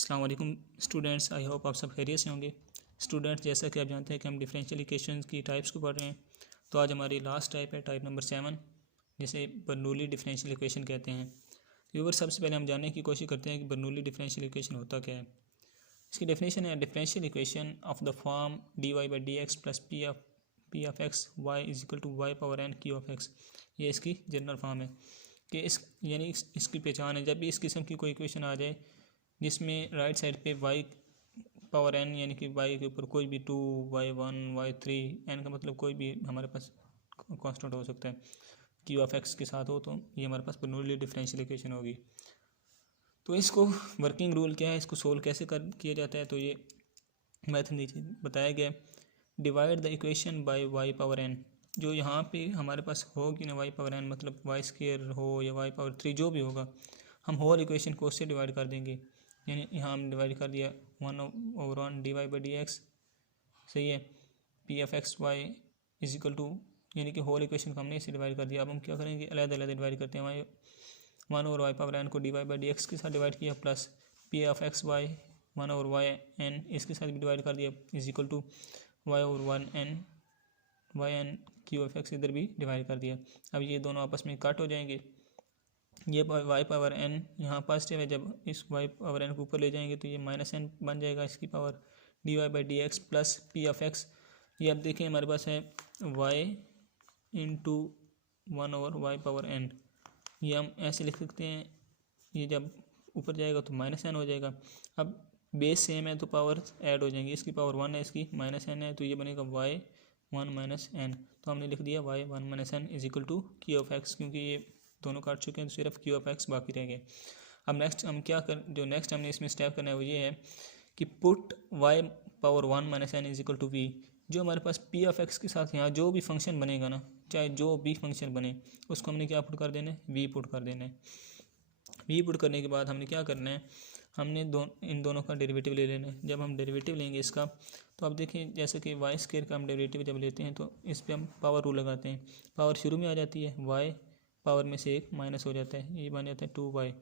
अस्सलाम वालेकुम students, I hope आप सब खैरियत से होंगे। स्टूडेंट्स, जैसा कि आप जानते हैं कि हम डिफरेंशियल इक्वेशंस की टाइप्स को पढ़ रहे हैं, तो आज हमारी लास्ट टाइप है टाइप नंबर 7, जिसे बर्नौली डिफरेंशियल इक्वेशन कहते हैं। व्यूअर, सबसे पहले हम जानने की कोशिश करते हैं कि बर्नौली डिफरेंशियल इक्वेशन होता क्या है। इसकी डेफिनेशन है differential equation of the form D Y by D x plus P of X Y is equal to Y power N Q of X. ये इसकी जनरल फॉर्म है कि इसकी पहचान है जब भी इस किस्म की कोई इक्वेशन आ जाए जिसमें राइट साइड पे y पावर n यानी कि y के ऊपर कोई भी 2 y1 y3 n का मतलब कोई भी हमारे पास कांस्टेंट हो सकता है q ऑफ x के साथ हो, तो ये हमारे पास बर्नौली डिफरेंशियल इक्वेशन होगी। तो इसको वर्किंग रूल क्या है, इसको सोल्व कैसे किया जाता है, तो ये मैथड नीचे बताया गया है। Divide the equation by y power n। जो यहाँ पे हमारे पास होगी ना y पावर n, मतलब y स्क्वायर हो या y पावर 3 जो भी होगा, हम होल इक्वेशन को उससे डिवाइड कर देंगे। यानी यहाँ हम डिवाइड कर दिया 1/1 D Y by D X, सही है। P F X Y is equal to, यानी कि होल इक्वेशन को हमने इसे डिवाइड कर दिया। अब हम क्या करेंगे, अलग अलग डिवाइड करते हैं। वाई 1/y पावर एन को D Y by D X के साथ डिवाइड किया, plus P F X Y 1/y N इसके साथ भी डिवाइड कर दिया, is equal to y/1 N Y N Q F X इधर भी डिवाइड कर दिया। अब ये दोनों आपस में कट हो जाएंगे। ये y पावर n यहाँ पॉजिटिव है, जब इस y पावर n को ऊपर ले जाएंगे तो ये -n बन जाएगा इसकी power D Y by D x plus P of X. ये अब देखें हमारे पास है y into 1/y power n। ये हम ऐसे लिख सकते हैं, ये जब ऊपर जाएगा तो -n हो जाएगा। अब बेस सेम है तो पावर ऐड हो जाएंगी, इसकी पावर 1 है, इसकी -n है, तो ये बनेगा y1 -n। तो हमने लिख दिया y1 -n is equal to q of x, क्योंकि ये दोनों काट चुके हैं तो सिर्फ q ऑफ x बाकी रह गए। अब नेक्स्ट हम जो नेक्स्ट हमने इसमें स्टेप करना है वो ये है कि put y power 1 -n is equal to v। जो हमारे पास p ऑफ x के साथ यहाँ जो भी फंक्शन बनेगा ना, चाहे जो भी फंक्शन बने, उसको हमने क्या पुट कर देना है, v पुट कर देना है। v पुट करने के बाद हमने क्या करना है, हमने इन दोनों का डेरिवेटिव ले लेना है। जब हम डेरिवेटिव लेंगे इसका, तो अब देखिए जैसे कि वाई स्क्वायर का हम डेरिवेटिव जब लेते हैं तो इस पर हम पावर रूल लगाते हैं। पावर शुरू में आ जाती है, वाई पावर में से एक माइनस हो जाता है, ये बन जाता है 2y।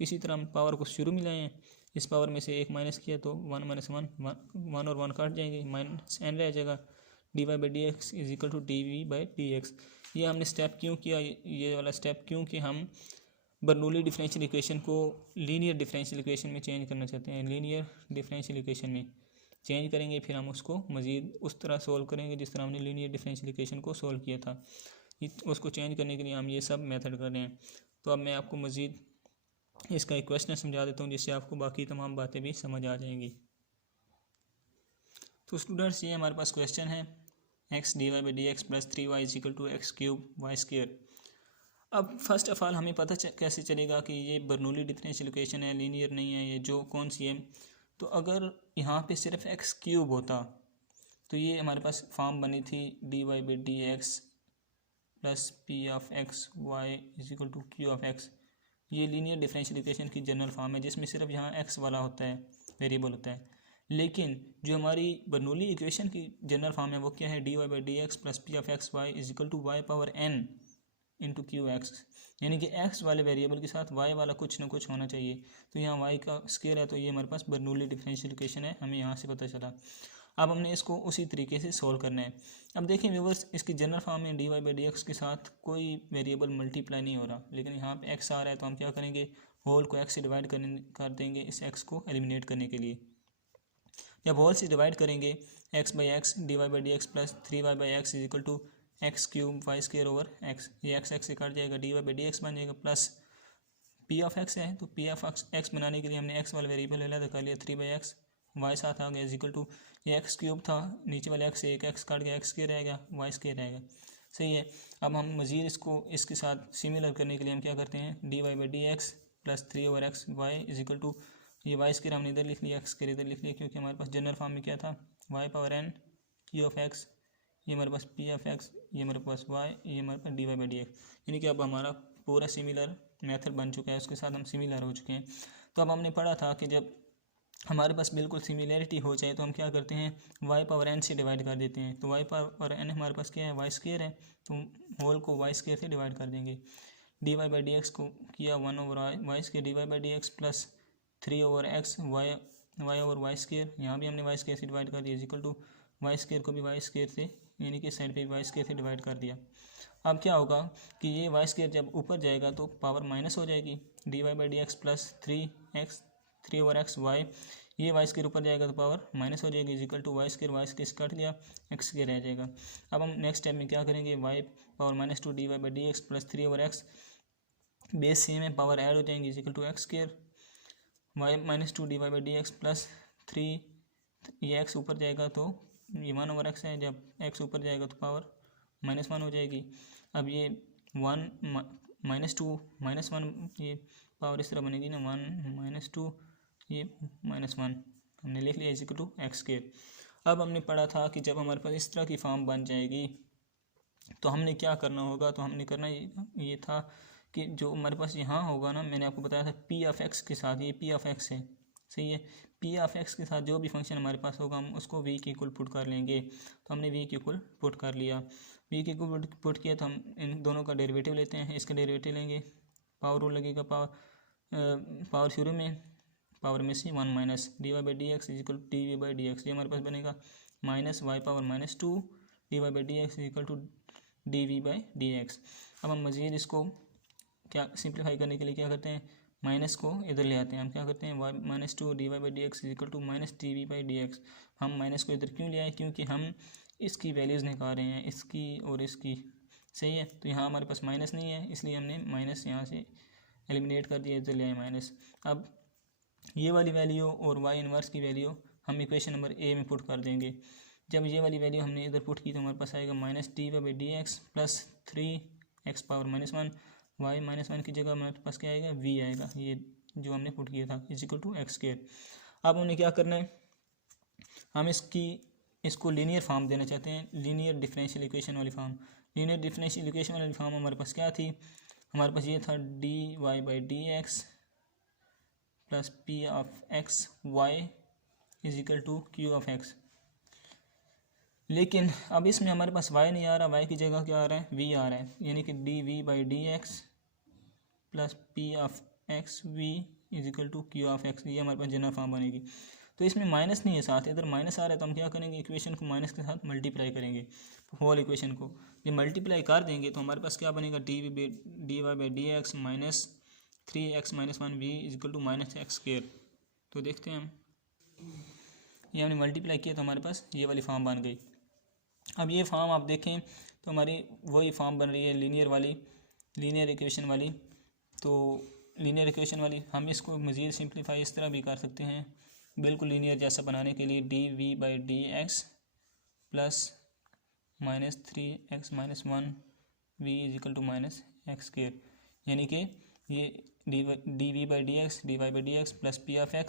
इसी तरह हम पावर को शुरू में लाए हैं, इस पावर में से एक माइनस किया तो 1 - 1 1 और 1 काट जाएंगे, -n रह जाएगा। D Y by D X is equal to D V by D X. ये हमने स्टेप क्यों किया, ये वाला स्टेप क्यों कि हम बर्नौली डिफरेंशियल इक्वेशन को लीनियर डिफरेंशियल इक्वेशन में चेंज करना चाहते हैं। लीनियर डिफरेंशियल इक्वेशन में चेंज करेंगे, फिर हम उसको मज़ीद उस तरह सोल्व करेंगे जिस तरह हमने लीनियर डिफरेंशियल इक्वेशन को सोल्व किया था। उसको चेंज करने के लिए हम ये सब मेथड कर रहे हैं। तो अब मैं आपको मज़ीद इसका एक क्वेश्चन समझा देता हूँ जिससे आपको बाकी तमाम बातें भी समझ आ जाएंगी। तो स्टूडेंट्स, ये हमारे पास क्वेश्चन है x D Y by D x plus 3y is equal to X cube Y square. अब फर्स्ट ऑफ ऑल हमें पता कैसे चलेगा कि ये बर्नौली डिफरेंशियल इक्वेशन है, लीनियर नहीं है, ये जो कौन सी है। तो अगर यहाँ पे सिर्फ एक्स क्यूब होता तो ये हमारे पास फॉर्म बनी थी D Y by D x plus P of X Y is equal to Q of X. ये लीनियर डिफरेंशियल इक्वेशन की जनरल फॉर्म है जिसमें सिर्फ यहाँ एक्स वाला होता है, वेरिएबल होता है। लेकिन जो हमारी बर्नौली इक्वेशन की जनरल फॉर्म है वो क्या है, D Y by D x plus P of X Y is equal to Y power n into Q X. यानी कि एक्स वाले वेरिएबल के साथ वाई वाला कुछ ना कुछ होना चाहिए। तो यहाँ वाई का स्क्वायर है, तो ये हमारे पास बर्नौली डिफरेंशियल इक्वेशन है, हमें यहाँ से पता चला। अब हमने इसको उसी तरीके से सोल्व करना है। अब देखिए व्यूअर्स, इसकी जनरल फॉर्म में D Y by D X के साथ कोई वेरिएबल मल्टीप्लाई नहीं हो रहा, लेकिन यहाँ पे एक्स आ रहा है, तो हम क्या करेंगे, होल को एक्स से डिवाइड कर देंगे इस एक्स को एलिमिनेट करने के लिए। जब होल से डिवाइड करेंगे X by X D Y by D x plus 3y by X is equal to X cube Y square over X. ये एक्स से कट जाएगा, D Y by D X बन जाएगा, प्लस पी ऑफ एक्स है तो P of x बनाने के लिए हमने एक्स वाला वेरिएबल अलग कर लिया 3/x, वाई साथ आ गया इज इक्वल टू ये एक्स क्यूब था, नीचे वाले एक्स से एक एक्स काट गया, एक्स स्क्वायर रहेगा, वाई स्क्वायर रहेगा, सही है। अब हम मज़ीद इसको इसके साथ सिमिलर करने के लिए हम क्या करते हैं, D Y by D x plus 3/x Y is equal to ये वाई स्क्वायर हमने इधर लिख लिया, एक्स स्क्वायर इधर लिख लिया, क्योंकि हमारे पास जनरल फॉर्म में क्या था, Y power n Q of X, ये हमारे पास पी ऑफ एक्स, ये हमारे पास वाई, ये हमारे पास d Y by D x. यानी कि अब हमारा पूरा सिमिलर मेथड बन चुका है, उसके साथ हम सिमिलर हो चुके हैं। तो अब हमने पढ़ा था कि जब हमारे पास बिल्कुल सिमिलरिटी हो जाए तो हम क्या करते हैं, वाई पावर n से डिवाइड कर देते हैं। तो वाई पावर n हमारे पास क्या है, वाई स्क्वायर है, तो होल को वाई स्क्वायर से डिवाइड कर देंगे। D Y by D X को किया 1/y square D Y by D x plus 3/x y over Y square, यहाँ भी हमने वाई स्केयर से डिवाइड कर दिया, इजिकल टू वाई स्केयर को भी वाई स्केयर से यानी कि साइड पे वाई स्केयर से डिवाइड कर दिया। अब क्या होगा कि ये वाई स्केयर जब ऊपर जाएगा तो पावर माइनस हो जाएगी, dy/dx प्लस 3/x y, ये वाई स्केयर ऊपर जाएगा तो पावर माइनस हो जाएगी, is equal to Y square cut गया, एक्स स्केयर रह जाएगा। अब हम नेक्स्ट स्टेप में क्या करेंगे, y power -2 dy/dx plus 3/x, base same है, पावर ऐड हो जाएंगी, is equal to X square, y -2 dy/dx plus 3, ये x ऊपर जाएगा तो ये 1/x है, जब x ऊपर जाएगा तो पावर -1 हो जाएगी। अब ये 1 -2 ये पावर इस तरह बनेगी ना, 1 -2 ये -1 हमने लिख लिया, इजिकल टू एक्स स्केयर। अब हमने पढ़ा था कि जब हमारे पास इस तरह की फॉर्म बन जाएगी तो हमने क्या करना होगा, तो हमने करना ये था कि जो हमारे पास यहाँ होगा ना, मैंने आपको बताया था p(x) के साथ, ये p(x) है, सही है, p(x) के साथ जो भी फंक्शन हमारे पास होगा हम उसको v के इक्वल पुट कर लेंगे। तो हमने v के इक्वल पुट कर लिया, v के इक्वल पुट किया तो हम इन दोनों का डेरिवेटिव लेते हैं, इसका डेरिवेटिव लेंगे, पावर रूल लगेगा, पावर शुरू में पावर में से 1 minus dy/dx is equal to dv/dx, ये हमारे पास बनेगा minus y power -2 dy/dx is equal to dv/dx। अब हम मज़ीद इसको क्या सिंप्लीफाई करने के लिए क्या करते हैं, माइनस को इधर ले आते हैं, हम क्या करते हैं y -2 dy/dx is equal to -dv/dx। हम माइनस को इधर क्यों ले आए, क्योंकि हम इसकी वैल्यूज़ निकाल रहे हैं, इसकी और इसकी, सही है, तो यहाँ हमारे पास माइनस नहीं है इसलिए हमने माइनस यहाँ से एलिमिनेट कर दिया, इधर ले आए माइनस। अब ये वाली वैल्यू और y इन्वर्स की वैल्यू हम इक्वेशन नंबर ए में पुट कर देंगे। जब ये वाली वैल्यू हमने इधर पुट की तो हमारे पास आएगा -dy/dx plus 3x power -1, y -1 की जगह हमारे पास क्या आएगा, v आएगा, ये जो हमने पुट किया था, इजिकल टू एक्स स्केयर। अब हमने क्या करना है, हम इसको लीनियर फॉर्म देना चाहते हैं, लीनियर डिफरेंशियल इक्वेशन वाली फॉर्म। लीनियर डिफरेंशियल इक्वेशन वाली फॉर्म हमारे पास क्या थी, हमारे पास ये था dy/dx plus p(x) y is equal to q(x). लेकिन अब इसमें हमारे पास y नहीं आ रहा, y की जगह क्या आ रहा है, v आ रहा है, यानी कि dv/dx plus p(x) v is equal to q(x), ये हमारे पास जनरल फॉर्म बनेगी। तो इसमें माइनस नहीं है साथ, इधर माइनस आ रहा है तो हम क्या करेंगे, इक्वेशन को माइनस के साथ मल्टीप्लाई करेंगे, होल इक्वेशन को जब मल्टीप्लाई कर देंगे तो हमारे पास क्या बनेगा, dy/dx minus 3x - 1 v is equal to -x square. तो देखते हैं हम, ये हमने मल्टीप्लाई किया तो हमारे पास ये वाली फॉर्म बन गई। अब ये फॉर्म आप देखें तो हमारी वही फॉर्म बन रही है लीनियर वाली, लीनियर इक्वेशन वाली। तो लीनियर इक्वेशन वाली हम इसको मज़ीद सिंप्लीफाई इस तरह भी कर सकते हैं, बिल्कुल लीनियर जैसा बनाने के लिए dv/dx plus -3x - 1 v is equal to -x square, यानी कि ये dv/dx dy/dx plus p(x),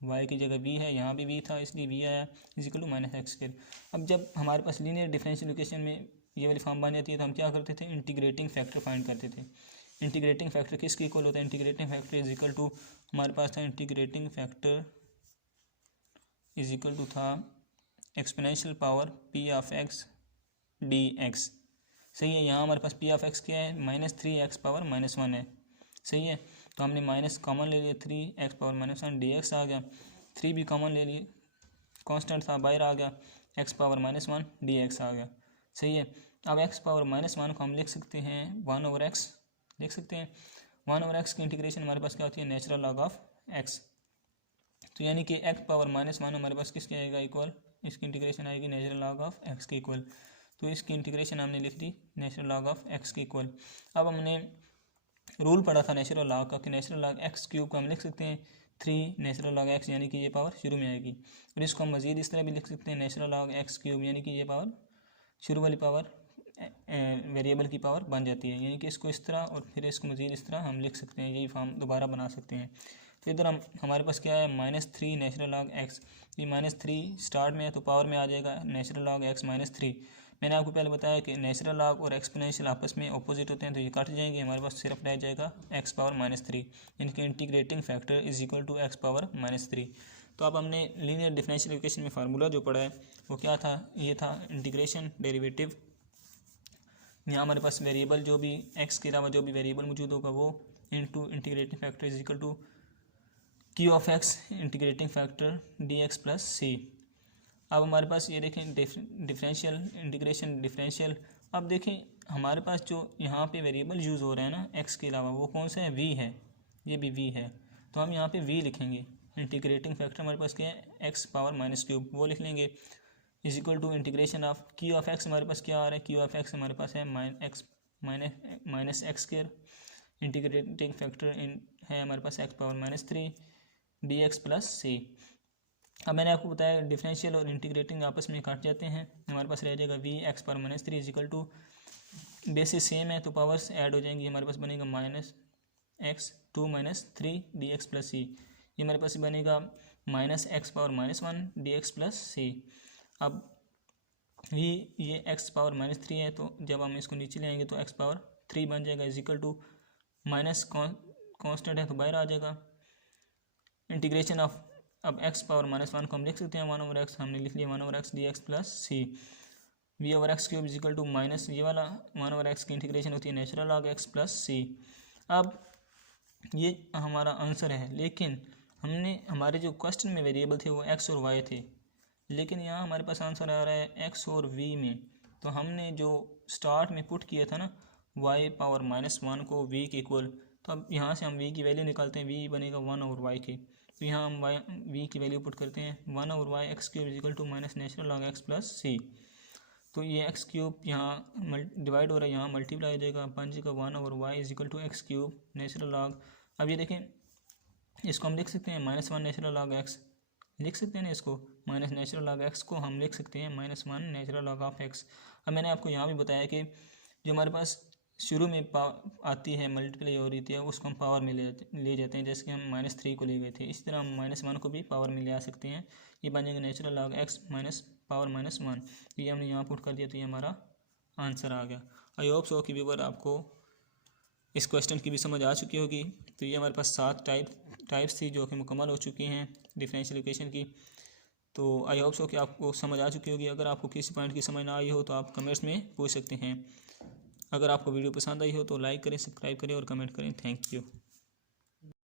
y की जगह v है, यहाँ भी v था इसलिए v आया, इजिकल टू -x स्केयर। अब जब हमारे पास लीनियर डिफरेंशियल इक्वेशन में ये वाली फॉर्म बन जाती है तो हम क्या करते थे, इंटीग्रेटिंग फैक्टर फाइंड करते थे। इंटीग्रेटिंग फैक्टर किसके इक्वल होता है, इंटीग्रेटिंग फैक्टर इजिकल टू हमारे पास था, इंटीग्रेटिंग फैक्टर इजिकल टू था एक्सपोनेंशियल पावर p(x) dx, सही है। यहाँ हमारे पास p(x) क्या है, -3x पावर -1 है, सही है। तो हमने माइनस कॉमन ले लिया, 3x पावर -1 dx आ गया, 3 भी कॉमन ले लिए, कांस्टेंट था बाहर आ गया, x पावर -1 dx आ गया, सही है। अब x पावर -1 को हम लिख सकते हैं 1/x, लिख सकते हैं 1/x की इंटीग्रेशन हमारे पास क्या होती है, नेचुरल लॉग ऑफ x। तो यानी कि x पावर -1 हमारे पास किसके आएगा इक्वल, इसकी इंटीग्रेशन आएगी नेचुरल लॉग ऑफ x के इक्वल। तो इसकी इंटीग्रेशन हमने लिख the natural log of x के इक्वल। अब हमने रूल पढ़ा था नेचुरल लॉग का कि नेचुरल लॉग x क्यूब को हम लिख सकते हैं 3 नेचुरल लॉग x, यानी कि ये पावर शुरू में आएगी। और इसको हम मज़ीद इस तरह भी लिख सकते हैं नेचुरल लॉग x क्यूब, यानी कि ये पावर शुरू वाली पावर वेरिएबल की पावर बन जाती है, यानी कि इसको इस तरह और फिर इसको मज़ीद इस तरह हम लिख सकते हैं, यही फॉर्म दोबारा बना सकते हैं। तो इधर हमारे पास क्या है, -3 नेचुरल लॉग x, ये -3 स्टार्ट में है तो पावर में आ जाएगा नेचुरल लॉग x -3। मैंने आपको पहले बताया कि नेचुरल लॉग और एक्सपोनेंशियल आपस में अपोजिट होते हैं, तो ये कट जाएंगे, हमारे पास सिर्फ रह जाएगा x पावर -3, यानी कि integrating factor is equal to x power -3। तो अब हमने लीनियर डिफरेंशियल इक्वेशन में फार्मूला जो पढ़ा है वो क्या था, ये था इंटीग्रेशन डेरिवेटिव। यहाँ हमारे पास वेरिएबल जो भी x के अलावा जो भी वेरिएबल मौजूद होगा वो into integrating factor is equal to Q of x integrating factor d x plus सी। अब हमारे पास ये देखें डिफरेंशियल इंटीग्रेशन डिफरेंशियल। अब देखें हमारे पास जो यहाँ पे वेरिएबल यूज़ हो रहा है ना एक्स के अलावा, वो कौन सा है, वी है, ये भी वी है। तो हम यहाँ पे वी लिखेंगे। इंटीग्रेटिंग फैक्टर हमारे पास क्या है, एक्स पावर माइनस क्यूब, वो लिख लेंगे is equal to integration of Q of X. हमारे पास क्या आ रहा है, क्यू ऑफ एक्स हमारे पास है minus x square. Integrating factor है हमारे पास x power -3 d x plus सी। अब मैंने आपको बताया डिफरेंशियल और इंटीग्रेटिंग आपस में काट जाते हैं, हमारे पास रह जाएगा V X power -3 is equal to, basis same है तो पावर्स ऐड हो जाएंगी, हमारे पास बनेगा -x(2 - 3 डी एक्स प्लस सी। ये हमारे पास बनेगा -x power -1 d x plus सी। अब ये x पावर -3 है, तो जब हम इसको नीचे ले आएंगे तो x पावर 3 बन जाएगा is equal to minus constant है तो बाहर आ जाएगा। इंटीग्रेशन ऑफ अब x पावर -1 को हम लिख सकते हैं 1/x, हमने लिख लिया 1/x D x plus C. v/x cube is equal to minus ये वाला 1/x की इंटीग्रेशन होती है नेचुरल लॉग x प्लस सी। अब ये हमारा आंसर है, लेकिन हमने हमारे जो क्वेश्चन में वेरिएबल थे वो x और y थे, लेकिन यहाँ हमारे पास आंसर आ रहा है x और v में। तो हमने जो स्टार्ट में पुट किया था ना y पावर -1 को v के इक्वल, तो अब यहाँ से हम v की वैल्यू निकालते हैं, v बनेगा 1/y के। तो यहाँ हम v की वैल्यू पुट करते हैं 1/y x cube is equal to minus natural log x plus c. तो ये एक्स क्यूब यहाँ डिवाइड हो रहा है, यहाँ मल्टीप्लाई हो जाएगा, बन जाएगा 1/y is equal to X cube natural log. अब ये देखें इसको हम लिख सकते हैं -1 नेचुरल लॉग एक्स, लिख सकते हैं ना इसको, माइनस नेचुरल लॉग एक्स को हम लिख सकते हैं -1 नेचुरल लॉग ऑफ एक्स। अब मैंने आपको यहाँ भी बताया कि जो हमारे पास शुरू में आती है मल्टीप्लाई हो रही थी उसको हम पावर में ले जाते हैं, जैसे कि हम -3 को ले गए थे, इस तरह हम -1 को भी पावर में ले आ सकते हैं। ये बन जाएगा natural log x minus power -1। तो ये हमने यहाँ पुट कर दिया, तो ये हमारा आंसर आ गया। आई होप सो कि व्यूअर आपको इस क्वेश्चन की भी समझ आ चुकी होगी। तो ये हमारे पास 7 टाइप्स थी जो कि मुकम्मल हो चुकी हैं डिफरेंशियल इक्वेशन की। तो आई होप सो कि आपको समझ आ चुकी होगी। अगर आपको किसी पॉइंट की समझ ना आई हो तो आप कमेंट्स में पूछ सकते हैं। अगर आपको वीडियो पसंद आई हो तो लाइक करें, सब्सक्राइब करें और कमेंट करें। Thank you.